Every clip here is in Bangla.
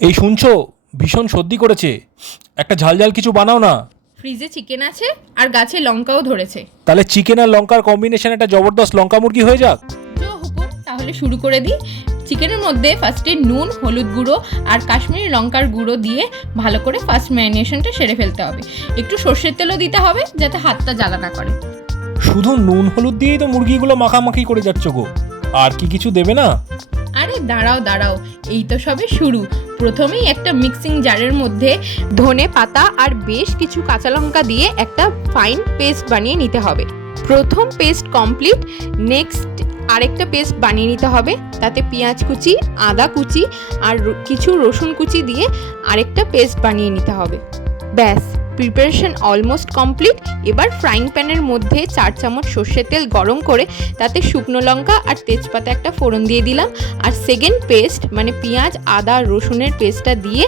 এই শুনছো? ভীষণ সর্দি করেছে। একটা ঝাল ঝাল কিছু বানাও না। ফ্রিজে চিকেন আছে আর গাছে লঙ্কাও ধরেছে। তাহলে চিকেন আর লঙ্কার কম্বিনেশন একটা জবরদস্ত লঙ্কা মুরগি হয়ে যাক। জো হুকুম তাহলে শুরু করে দিই। চিকেনের মধ্যে ফার্স্টে নুন হলুদ গুঁড়ো আর কাশ্মীরি লঙ্কার গুঁড়ো দিয়ে ভালো করে ফার্স্ট ম্যারিনেশনটা সেরে ফেলতে হবে। একটু সর্ষের তেলও দিতে হবে যাতে হাতটা জ্বালা না করে। শুধু নুন হলুদ দিয়েই তো মুরগিগুলো মাখামাখি করে যাচ্ছ গো। আর কি কিছু দেবে না? আরে দাঁড়াও দাঁড়াও এই তো সবে শুরু। প্রথমেই একটা মিক্সিং জারের মধ্যে ধনে পাতা আর বেশ কিছু কাঁচা লঙ্কা দিয়ে একটা ফাইন পেস্ট বানিয়ে নিতে হবে। প্রথম পেস্ট কমপ্লিট নেক্সট আরেকটা পেস্ট বানিয়ে নিতে হবে। তাতে পেঁয়াজ কুচি, আদা কুচি আর কিছু রসুন কুচি দিয়ে আরেকটা পেস্ট বানিয়ে নিতে হবে। ব্যাস। প্রিপারেশন অলমোস্ট কমপ্লিট এবার ফ্রাইং প্যানের মধ্যে চার চামচ সর্ষের তেল গরম করে তাতে শুকনো লঙ্কা আর তেজপাতা একটা ফোড়ন দিয়ে দিলাম। আর সেকেন্ড পেস্ট মানে পেঁয়াজ, আদা, রসুনের পেস্টটা দিয়ে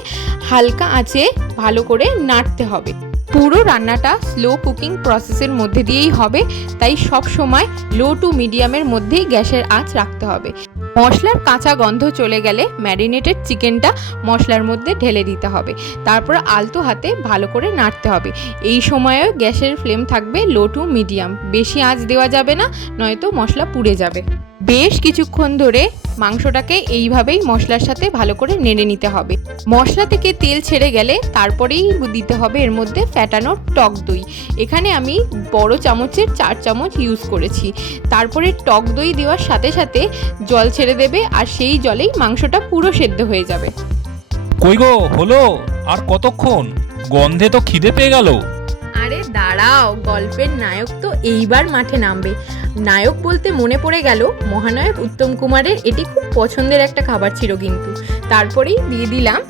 হালকা আঁচে ভালো করে নাড়তে হবে। পুরো রান্নাটা স্লো কুকিং প্রসেসের মধ্যে দিয়েই হবে, তাই সব সময় লো টু মিডিয়ামের মধ্যেই গ্যাসের আঁচ রাখতে হবে। মশলার কাঁচা গন্ধ চলে গেলে ম্যারিনেটেড চিকেনটা মশলার মধ্যে ঢেলে দিতে হবে। তারপর আলতো হাতে ভালো করে নাড়তে হবে। এই সময়েও গ্যাসের ফ্লেম থাকবে লো টু মিডিয়াম। বেশি আঁচ দেওয়া যাবে না, নয়তো মশলা পুড়ে যাবে। বেশ কিছুক্ষণ ধরে মাংসটাকে এইভাবেই মশলার সাথে ভালো করে নেড়ে নিতে হবে। মশলা থেকে তেল ছেড়ে গেলে তারপরেই দিতে হবে এর মধ্যে ফ্যাটানো টক দই। এখানে আমি বড় চামচের চার চামচ ইউজ করেছি। তারপরে টক দই দেওয়ার সাথে সাথে জল ছেড়ে দেবে আর সেই জলেই মাংসটা পুরো সেদ্ধ হয়ে যাবে। কই গো হলো? আর কতক্ষণ? গন্ধে তো খিদে পেয়ে গেল। আরে দাঁড়াও গল্পের নায়ক তো এইবার মাঠে নামবে। নায়ক বলতে মনে পড়ে গেল মহানায়ক উত্তম কুমারের এটি খুব পছন্দের একটা খাবার ছিল কিন্তু। তারপরেই দিয়ে দিলাম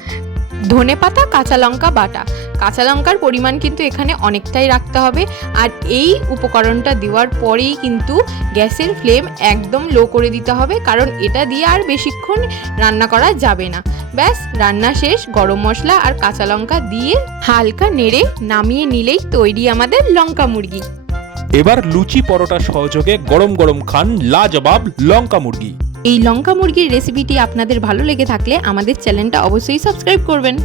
ধনে পাতা, কাঁচা লঙ্কা বাটা। কাঁচা লঙ্কার পরিমাণ কিন্তু এখানে অনেকটাই রাখতে হবে। আর এই উপকরণটা দেওয়ার পরেই কিন্তু গ্যাসের ফ্লেম একদম লো করে দিতে হবে, কারণ এটা দিয়ে আর বেশিক্ষণ রান্না করা যাবে না। ব্যাস, রান্না শেষ, গরম মশলা আর কাঁচা লঙ্কা দিয়ে হালকা নেড়ে নামিয়ে নিলেই তৈরি আমাদের লঙ্কা মুরগি। এবার লুচি পরোটা সহযোগে গরম গরম খান লাজবাব লঙ্কা মুরগি। এই লঙ্কা মুরগির রেসিপিটি আপনাদের ভালো লেগে থাকলে আমাদের চ্যানেলটা অবশ্যই সাবস্ক্রাইব করবেন।